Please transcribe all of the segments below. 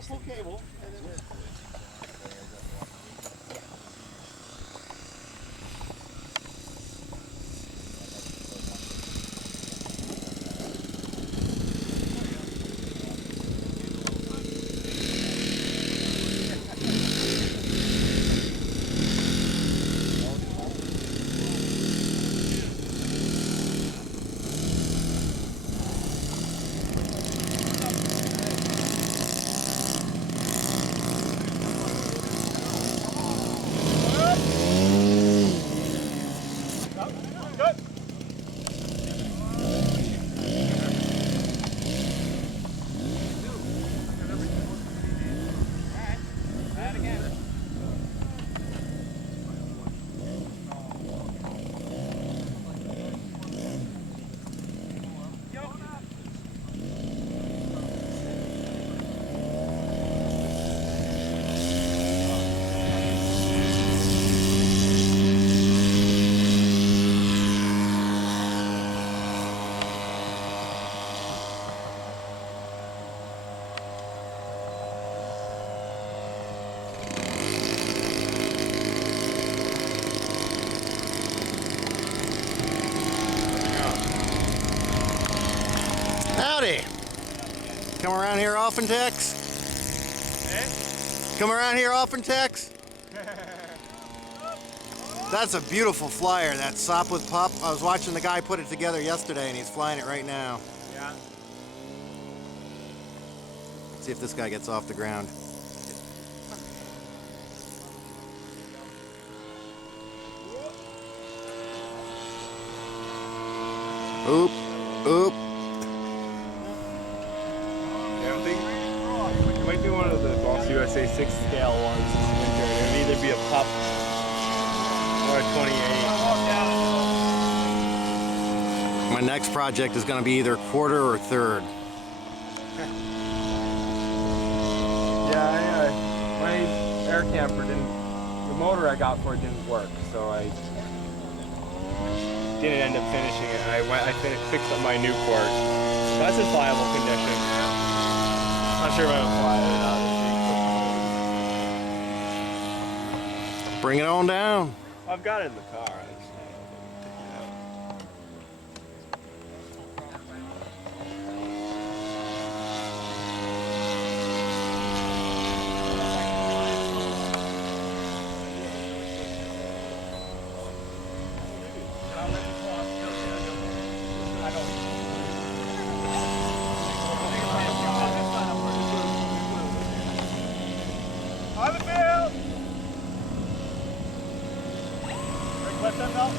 Full cable. Howdy. Come around here often, Tex? Come around here often, Tex? That's a beautiful flyer, that Sopwith pup. I was watching the guy put it together yesterday and he's flying it right now. Yeah. Let's see if this guy gets off the ground. Oop, oop. Yeah, I think it might be one of the Boss USA 6 scale ones this winter. It would either be a pup or a 28. My next project is going to be either quarter or third. Yeah, my air camper the motor I got for it didn't work, so I didn't end up finishing it. I fixed up my Newport. That's in flyable condition. Not sure if I'm gonna fly it out. Bring it on down. I've got it in the car. On the field! Let them know.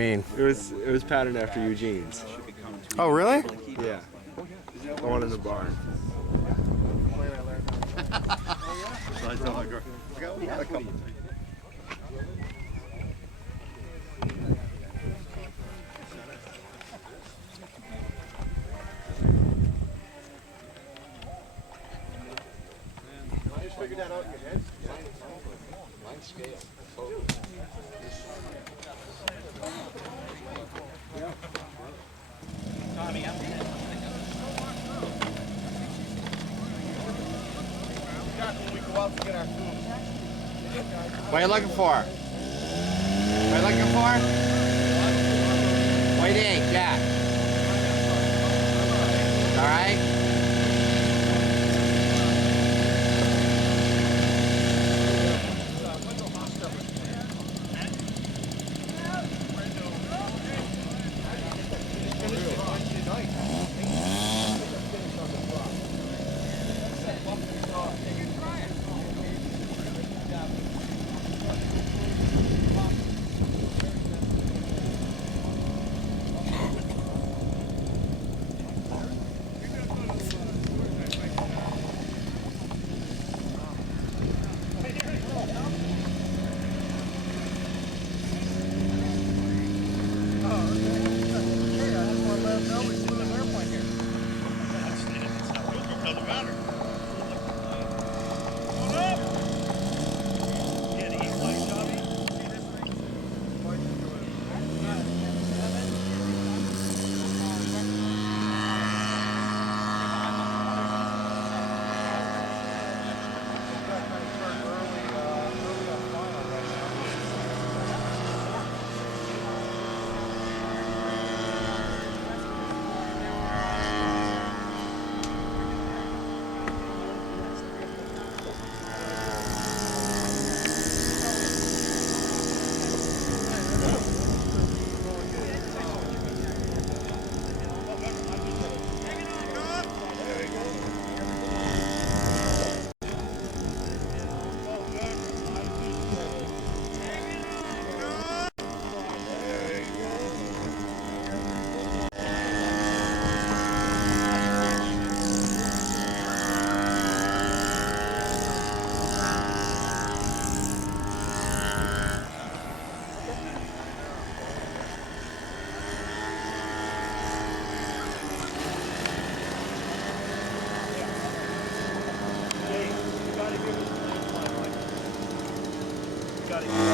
mean? It was patterned after Eugene's. Oh, really? Yeah. The one in the barn. What are you looking for? What are you looking for? What do you think, Jack? All right? Got it.